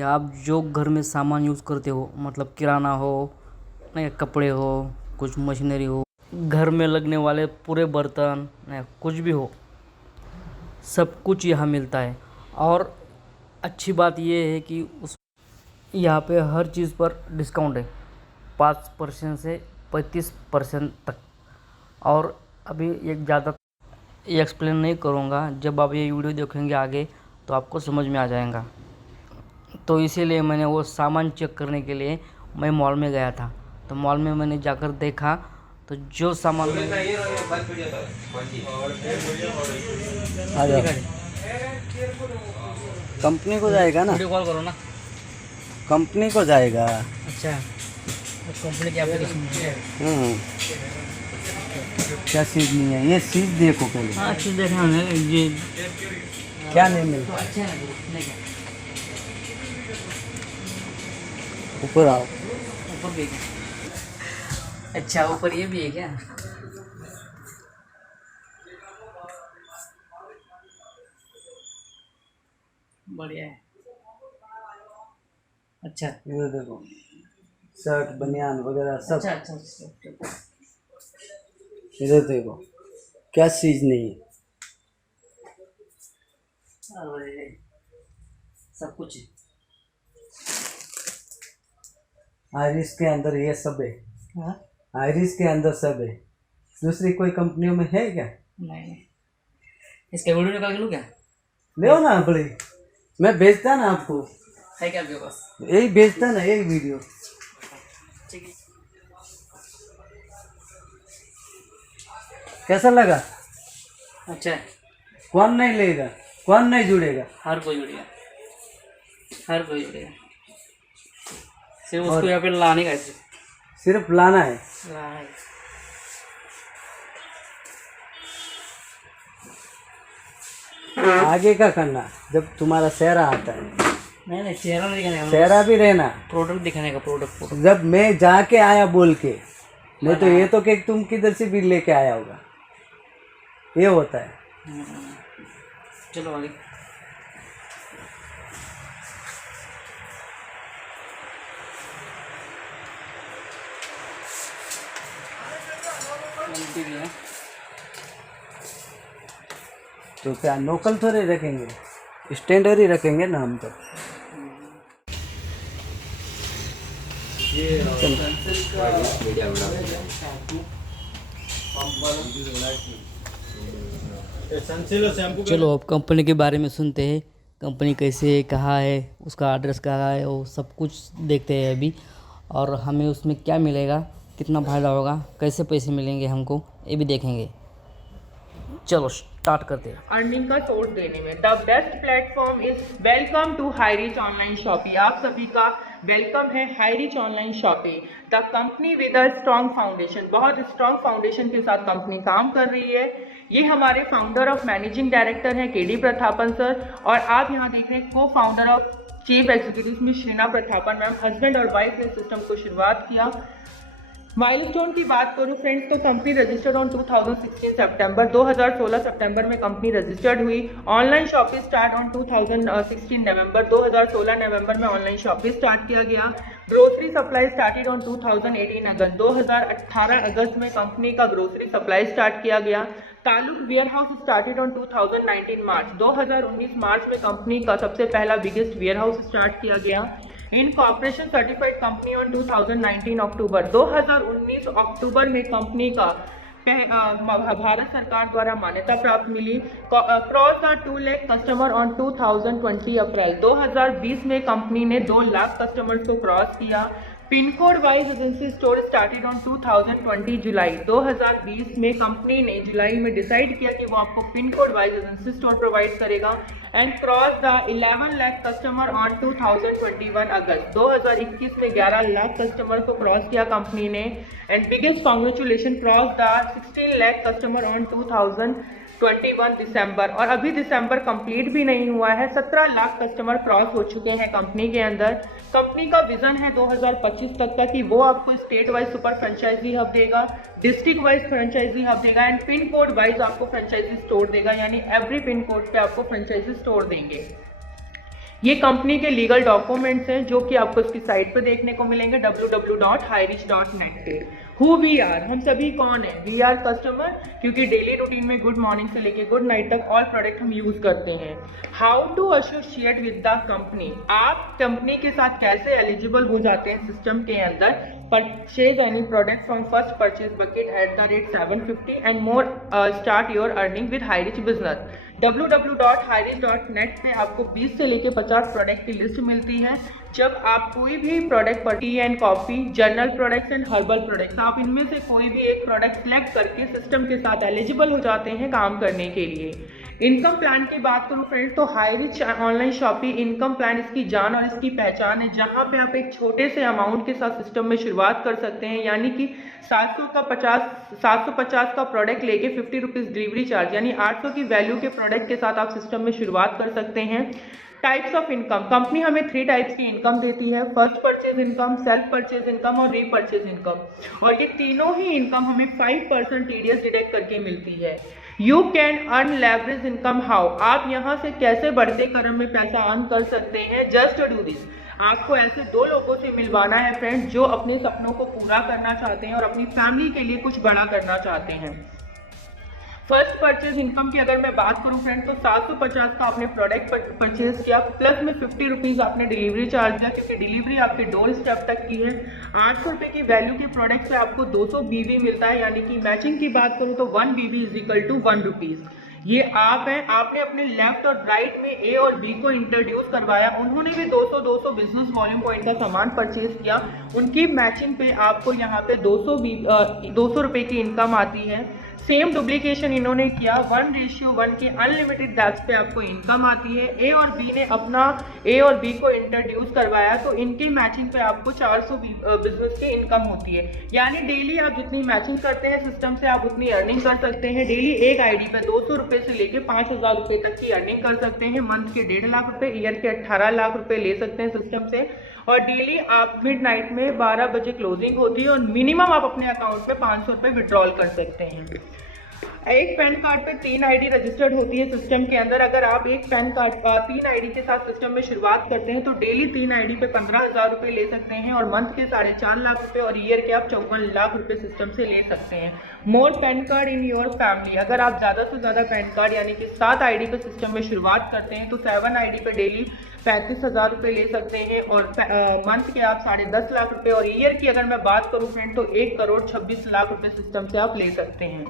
कि आप जो घर में सामान यूज़ करते हो, मतलब किराना हो या कपड़े हो, कुछ मशीनरी हो, घर में लगने वाले पूरे बर्तन या कुछ भी हो, सब कुछ यहाँ मिलता है। और अच्छी बात ये है कि उस यहाँ पे हर चीज़ पर डिस्काउंट है 5% से 35% तक। और अभी एक ज़्यादा एक्सप्लेन नहीं करूँगा, जब आप ये वीडियो देखेंगे आगे तो आपको समझ में आ जाएगा। तो इसीलिए मैंने वो सामान चेक करने के लिए मैं मॉल में गया था। तो मॉल में मैंने जाकर देखा तो जो सामान कंपनी को जाएगा ना, वीडियो कॉल करो ना। कंपनी को जाएगा। अच्छा, कंपनी की एप्लीकेशन क्या चीज़ नहीं है, ये चीज़ देखो पहले। हाँ अच्छी देखा है ये क्या नहीं मिलता। अच्छा है, ऊपर आओ। ऊपर भी है। अच्छा ऊपर ये भी है क्या? बढ़िया है। अच्छा ये देखो, शर्ट बनियान वगैरह सब। अच्छा अच्छा अच्छा। इधर देखो, क्या चीज़ नहीं है। अरे सब कुछ है। आयरिस के अंदर ये सब है। हाँ? आयरिस के अंदर सब है। दूसरी कोई कंपनियों में है क्या? नहीं, इसका वीडियो निकाल के लूँ क्या? ले ना बड़ी, मैं भेजता ना आपको। है क्या आपके पास? यही भेजता ना, यही वीडियो। ठीक है। कैसा लगा? अच्छा है। कौन नहीं लेगा, कौन नहीं जुड़ेगा? हर कोई जुड़ेगा, हर कोई जुड़ेगा। सिर्फ उसको यहाँ पे लाने का है, सिर्फ लाना है। लाना है। आगे का करना जब तुम्हारा चेहरा आता है। नहीं चेहरा नहीं दिखाने का, चेहरा भी रहना। प्रोडक्ट दिखाने का, प्रोडक्ट। जब मैं जाके आया बोल के, नहीं तो ये तो कि तुम किधर से भी लेके आया होगा, ये होता है। चलो आगे। तो क्या लोकल थोड़े रखेंगे, स्टैंडर्ड ही रखेंगे ना हम तो। चलो अब कंपनी के बारे में सुनते हैं। कंपनी कैसे है, कहाँ है, उसका एड्रेस कहाँ है, वो सब कुछ देखते हैं अभी। और हमें उसमें क्या मिलेगा, कितना फायदा होगा, कैसे पैसे मिलेंगे हमको, ये भी देखेंगे। चलो स्टार्ट करते हैं। अर्निंग का सोर्स देने में the best platform is welcome to HiReach online shopping. आप सभी का वेलकम है HiReach online shopping. The company with a strong foundation, बहुत स्ट्रॉन्ग फाउंडेशन के साथ कंपनी काम कर रही है। ये हमारे फाउंडर ऑफ मैनेजिंग डायरेक्टर हैं केडी प्रथापन सर, और आप यहाँ देख रहे हैं को फाउंडर ऑफ चीफ एग्जीक्यूटिव में श्रीना प्रथापन मैम। हस्बैंड और वाइफ ने सिस्टम को शुरुआत किया। माइलस्टोन की बात करूं फ्रेंड्स तो कंपनी रजिस्टर्ड ऑन 2016 सितंबर, 2016 सितंबर में कंपनी रजिस्टर्ड हुई। ऑनलाइन शॉपिंग स्टार्ट ऑन 2016 नवंबर, 2016 नवंबर में ऑनलाइन शॉपिंग स्टार्ट किया गया। ग्रोसरी सप्लाई स्टार्टेड ऑन 2018 अगस्त, 2018 अगस्त में कंपनी का ग्रोसरी सप्लाई स्टार्ट किया गया। Taluk warehouse started on 2019 मार्च, 2019 मार्च में कंपनी का सबसे पहला बिगेस्ट वेयर हाउस स्टार्ट किया गया। Incorporation certified company on 2019 October, 2019 अक्टूबर में कंपनी का भारत सरकार द्वारा मान्यता प्राप्त मिली। Cross the 2 lakh customer on 2020 April, 2020 में कंपनी ने 2 लाख कस्टमर्स को क्रॉस किया। Pin code wise agency store started on 2020 July, 2020 में कंपनी ने जुलाई में डिसाइड किया कि वो आपको pin code wise agency store provide करेगा। And cross the 11 lakh customer on 2021 August, 2021 में 11 लाख कस्टमर को क्रॉस किया कंपनी ने। And biggest congratulation cross the 16 lakh customer on 2021 December, और अभी दिसंबर कंप्लीट भी नहीं हुआ है, 17 लाख कस्टमर क्रॉस हो चुके हैं कंपनी के अंदर। कंपनी का विजन है 2025 तक का कि वो आपको state wise super franchise hub देगा, डिस्ट्रिक्ट वाइज फ्रेंचाइजी हब देगा एंड पिन कोड वाइज आपको फ्रेंचाइजी स्टोर देगा, यानी एवरी पिन कोड पे आपको फ्रेंचाइजी स्टोर देंगे। ये कंपनी के लीगल डॉक्यूमेंट्स हैं जो कि आपको इसकी साइट पे देखने को मिलेंगे www.highreach.net पे। हु वी आर, हम सभी कौन है? वी आर कस्टमर, क्योंकि डेली रूटीन में गुड मॉर्निंग से लेके गुड नाइट तक ऑल प्रोडक्ट हम यूज करते हैं। How to associate with the company, आप कंपनी के साथ कैसे एलिजिबल हो जाते हैं सिस्टम के अंदर। Purchase any product from first purchase bucket at the rate 750 and more, start your earning with Highrich business. www.highreach.net पे आपको 20 से लेके 50 प्रोडक्ट की लिस्ट मिलती है। जब आप कोई भी प्रोडक्ट पर T and coffee, general products and herbal products, आप इनमें से कोई भी एक प्रोडक्ट सिलेक्ट करके सिस्टम के साथ एलिजिबल हो जाते हैं काम करने के लिए। इनकम प्लान की बात करूं फ्रेंड्स, तो Highrich online shopping income plan इसकी जान और इसकी पहचान है, जहां पे आप एक छोटे से अमाउंट के साथ सिस्टम में शुरुआत कर सकते हैं। यानी कि 750 का प्रोडक्ट लेके 50 रुपीज़ डिलीवरी चार्ज, यानी 800 की वैल्यू के प्रोडक्ट के साथ आप सिस्टम में शुरुआत कर सकते हैं। टाइप्स ऑफ इनकम, कंपनी हमें 3 टाइप्स की इनकम देती है, first purchase income, self purchase income और रीपरचेज इनकम। और ये तीनों ही इनकम हमें 5% TDS डिडक्ट करके मिलती है। You can earn leverage income how, आप यहाँ से कैसे बढ़ते क्रम में पैसा अर्न कर सकते हैं। जस्ट डू दिस, आपको ऐसे 2 लोगों से मिलवाना है फ्रेंड्स जो अपने सपनों को पूरा करना चाहते हैं और अपनी फैमिली के लिए कुछ बड़ा करना चाहते हैं। फर्स्ट परचेज इनकम की अगर मैं बात करूं फ्रेंड, तो 750 का आपने प्रोडक्ट परचेज किया, प्लस में 50 रुपीज़ आपने डिलीवरी चार्ज दिया, क्योंकि डिलीवरी आपके डोर स्टेप तक की है। 800 रुपये की वैल्यू के प्रोडक्ट से आपको 200 BV मिलता है, यानी कि मैचिंग की बात करूं तो 1 BV is equal to 1 rupees. ये आप हैं, आपने अपने लेफ्ट और राइट में ए और बी को इंट्रोड्यूस करवाया, उन्होंने भी 200 बिजनेस वॉल्यूम पॉइंट का सामान परचेज किया, उनकी मैचिंग पे आपको यहाँ पे 200 रुपये की इनकम आती है। सेम डुप्लीकेशन इन्होंने किया, 1:1 की अनलिमिटेड डेप्थ पे आपको इनकम आती है। ए और बी ने अपना ए और बी को इंट्रोड्यूस करवाया, तो इनकी मैचिंग पे आपको 400 बिजनेस की इनकम होती है। यानी डेली आप जितनी मैचिंग करते हैं सिस्टम से, आप उतनी अर्निंग कर सकते हैं। डेली एक आईडी पे 200 रुपये से लेके 5000 रुपये तक की अर्निंग कर सकते हैं। मंथ के 1.5 लाख रुपये, ईयर के 18 लाख रुपये ले सकते हैं सिस्टम से। और डेली आप मिडनाइट में 12 बजे क्लोजिंग होती है और मिनिमम आप अपने अकाउंट में 500 रुपये विड्रॉल कर सकते हैं। एक पैन कार्ड पे 3 आईडी रजिस्टर्ड होती है सिस्टम के अंदर। अगर आप एक पैन कार्ड 3 आईडी के साथ सिस्टम में शुरुआत करते हैं तो डेली 3 आईडी पे 15,000 रुपये ले सकते हैं और मंथ के 4.5 लाख रुपये और ईयर के आप 54 लाख रुपये सिस्टम से ले सकते हैं। More pan card in your family, अगर आप ज़्यादा से ज़्यादा पैन कार्ड यानी कि 7 आईडी पे सिस्टम में शुरुआत करते हैं तो 7 आईडी पे डेली 35,000 रुपये ले सकते हैं और मंथ के आप 10.5 लाख रुपये और ईयर की अगर मैं बात करूँ फ्रेंड तो 1,26 लाख रुपये सिस्टम से आप ले सकते हैं।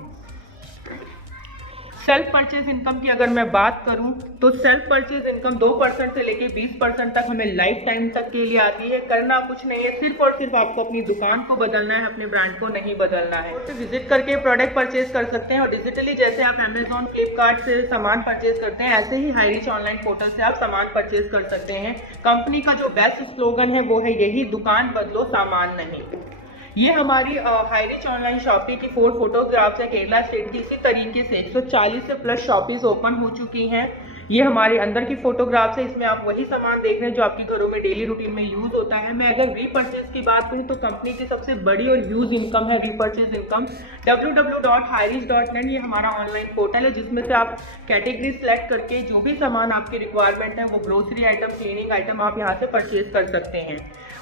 सेल्फ परचेज इनकम की अगर मैं बात करूं तो सेल्फ परचेज इनकम 2% से लेके 20% तक हमें लाइफ टाइम तक के लिए आती है। करना कुछ नहीं है, सिर्फ और सिर्फ आपको अपनी दुकान को बदलना है, अपने ब्रांड को नहीं बदलना है। तो विजिट करके प्रोडक्ट परचेज कर सकते हैं और डिजिटली जैसे आप अमेजॉन, फ्लिपकार्ट से सामान परचेज करते हैं ऐसे ही हाईरिच ऑनलाइन पोर्टल से आप सामान परचेज कर सकते हैं। कंपनी का जो बेस्ट स्लोगन है वो है यही, दुकान बदलो सामान नहीं। ये हमारी हाईरिच ऑनलाइन शॉपिंग की 4 फोटोग्राफ्स है केरला स्टेट की। इसी तरीके से 140 से प्लस शॉपिस ओपन हो चुकी हैं। ये हमारे अंदर की फोटोग्राफ्स है, इसमें आप वही सामान देख रहे हैं जो आपके घरों में डेली रूटीन में यूज होता है। मैं अगर रीपरचेज की बात करूं तो कंपनी की सबसे बड़ी और यूज इनकम है रीपरचेज इनकम। www.highreach.net ये हमारा ऑनलाइन पोर्टल है जिसमें से आप कैटेगरी सेलेक्ट करके जो भी सामान आपकी रिक्वायरमेंट है वो ग्रोसरी आइटम, क्लीनिंग आइटम आप यहाँ से परचेज कर सकते हैं।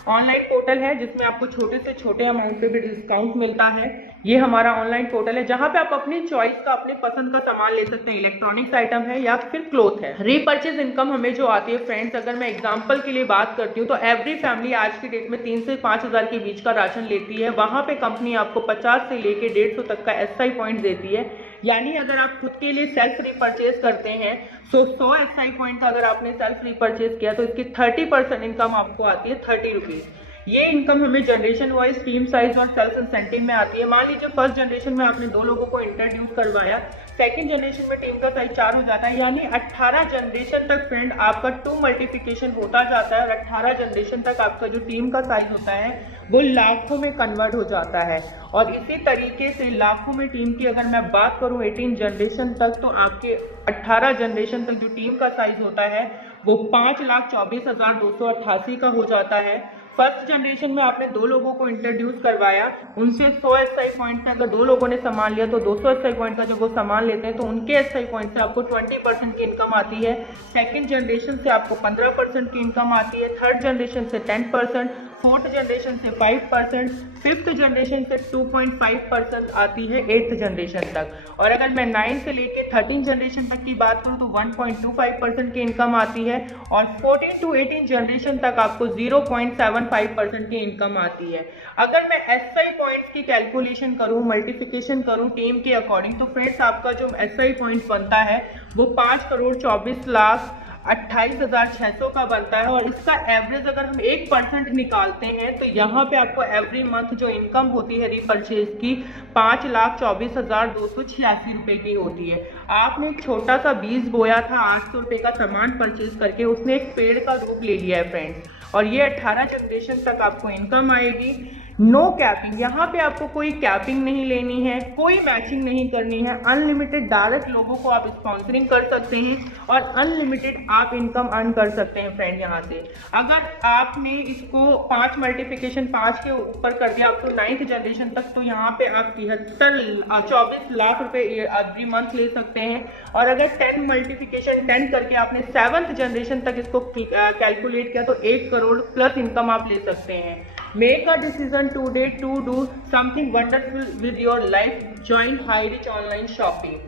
ऑनलाइन पोर्टल है जिसमें आपको छोटे से छोटे अमाउंट पे भी डिस्काउंट मिलता है। ये हमारा ऑनलाइन पोर्टल है जहां पे आप अपनी चॉइस का, अपने पसंद का सामान ले सकते हैं। इलेक्ट्रॉनिक्स आइटम है या फिर क्लोथ है। रीपरचेज इनकम हमें जो आती है फ्रेंड्स, अगर मैं एग्जांपल के लिए बात करती हूँ तो एवरी फैमिली आज की डेट में 3 से 5,000 के बीच का राशन लेती है। वहां पे कंपनी आपको 50 से लेके 150 तक का SI पॉइंट देती है। यानी अगर आप खुद के लिए सेल्फ रीपरचेज करते हैं तो 100 SI पॉइंट का अगर आपने सेल्फ रीपरचेज किया तो इसकी 30% इनकम आपको आती है 30 रुपीज़। ये इनकम हमें जनरेशन वाइज, टीम साइज और सेल्फ इंसेंटिव में आती है। मान लीजिए फर्स्ट जनरेशन में आपने 2 लोगों को इंट्रोड्यूस करवाया, सेकंड जनरेशन में टीम का साइज 4 हो जाता है, यानी 18 जनरेशन तक फ्रेंड आपका 2 मल्टीप्लिकेशन होता जाता है और 18 जनरेशन तक आपका जो टीम का साइज होता है वो लाखों में कन्वर्ट हो जाता है। और इसी तरीके से लाखों में टीम की अगर मैं बात करूं 18 जनरेशन तक तो आपके 18 जनरेशन तक जो टीम का साइज होता है वो 5,24,288 का हो जाता है। फर्स्ट जनरेशन में आपने 2 लोगों को इंट्रोड्यूस करवाया, उनसे 100 एसआई पॉइंट में अगर 2 लोगों ने सामान लिया तो 200 एसआई पॉइंट का जब वो सामान लेते हैं तो उनके एसआई पॉइंट से आपको 20% की इनकम आती है। सेकंड जनरेशन से आपको 15% की इनकम आती है, थर्ड जनरेशन से 10%, फोर्थ जनरेशन से 5%, फिफ्थ जनरेशन से 2.5% आती है 8th जनरेशन तक। और अगर मैं 9 से लेके 13 जनरेशन तक की बात करूँ तो 1.25% की इनकम आती है, और 14 to 18 जनरेशन तक आपको 0.75% की इनकम आती है। अगर मैं एसआई पॉइंट्स की कैलकुलेशन करूँ, मल्टीप्लिकेशन करूँ टीम के अकॉर्डिंग, तो फ्रेंड्स आपका जो एसआई पॉइंट बनता है वो 5,24,28,600 का बनता है। और इसका एवरेज अगर हम 1% निकालते हैं तो यहाँ पे आपको एवरी मंथ जो इनकम होती है रीपरचेज की 5,24,286 रुपये की होती है। आपने एक छोटा सा बीज बोया था 800 रुपये का सामान परचेज करके, उसने एक पेड़ का रूप ले लिया है फ्रेंड्स, और ये 18 जनरेशन तक आपको इनकम आएगी। नो कैपिंग, यहाँ पे आपको कोई कैपिंग नहीं लेनी है, कोई मैचिंग नहीं करनी है, अनलिमिटेड डायरेक्ट लोगों को आप स्पॉन्सरिंग कर सकते हैं और अनलिमिटेड आप इनकम अर्न कर सकते हैं फ्रेंड। यहाँ से अगर आपने इसको 5 मल्टीप्लिकेशन 5 के ऊपर कर दिया आप तो 9th जनरेशन तक, तो यहाँ पे आप 24 लाख रुपए एवरी मंथ ले सकते हैं। और अगर 10 मल्टीप्लिकेशन 10 करके आपने 7th जनरेशन तक इसको कैलकुलेट किया तो 1 करोड़ प्लस इनकम आप ले सकते हैं। Make a decision today to do something wonderful with your life. Join High Reach Online Shopping.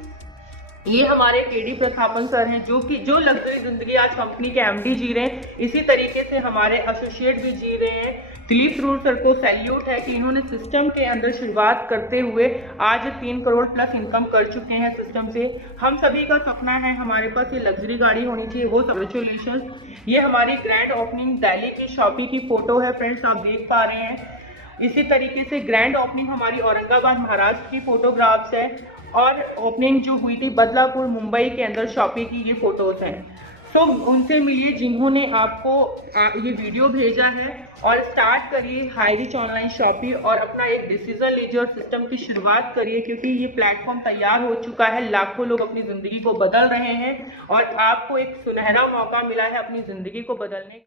ये हमारे केडी प्रथापन सर हैं जो लग्जरी जिंदगी आज कंपनी के एमडी जी रहे हैं, इसी तरीके से हमारे एसोसिएट भी जी रहे हैं। दिलीप थरूर सर को सैल्यूट है कि इन्होंने सिस्टम के अंदर शुरुआत करते हुए आज 3 करोड़ प्लस इनकम कर चुके हैं सिस्टम से। हम सभी का सपना है हमारे पास ये लग्जरी गाड़ी होनी चाहिए, वो कांग्रेचुलेशन। ये हमारी ग्रैंड ओपनिंग दिल्ली की शॉपी की फोटो है फ्रेंड्स, आप देख पा रहे हैं। इसी तरीके से ग्रैंड ओपनिंग हमारी औरंगाबाद महाराष्ट्र की फोटोग्राफ्स है, और ओपनिंग जो हुई थी बदलापुर मुंबई के अंदर शॉपी की ये फोटोज हैं। सो उनसे मिलिए जिन्होंने आपको ये वीडियो भेजा है, और स्टार्ट करिए हाई रिच ऑनलाइन शॉपिंग और अपना एक डिसीजन लीजिए और सिस्टम की शुरुआत करिए, क्योंकि ये प्लेटफॉर्म तैयार हो चुका है। लाखों लोग अपनी ज़िंदगी को बदल रहे हैं और आपको एक सुनहरा मौका मिला है अपनी ज़िंदगी को बदलने का।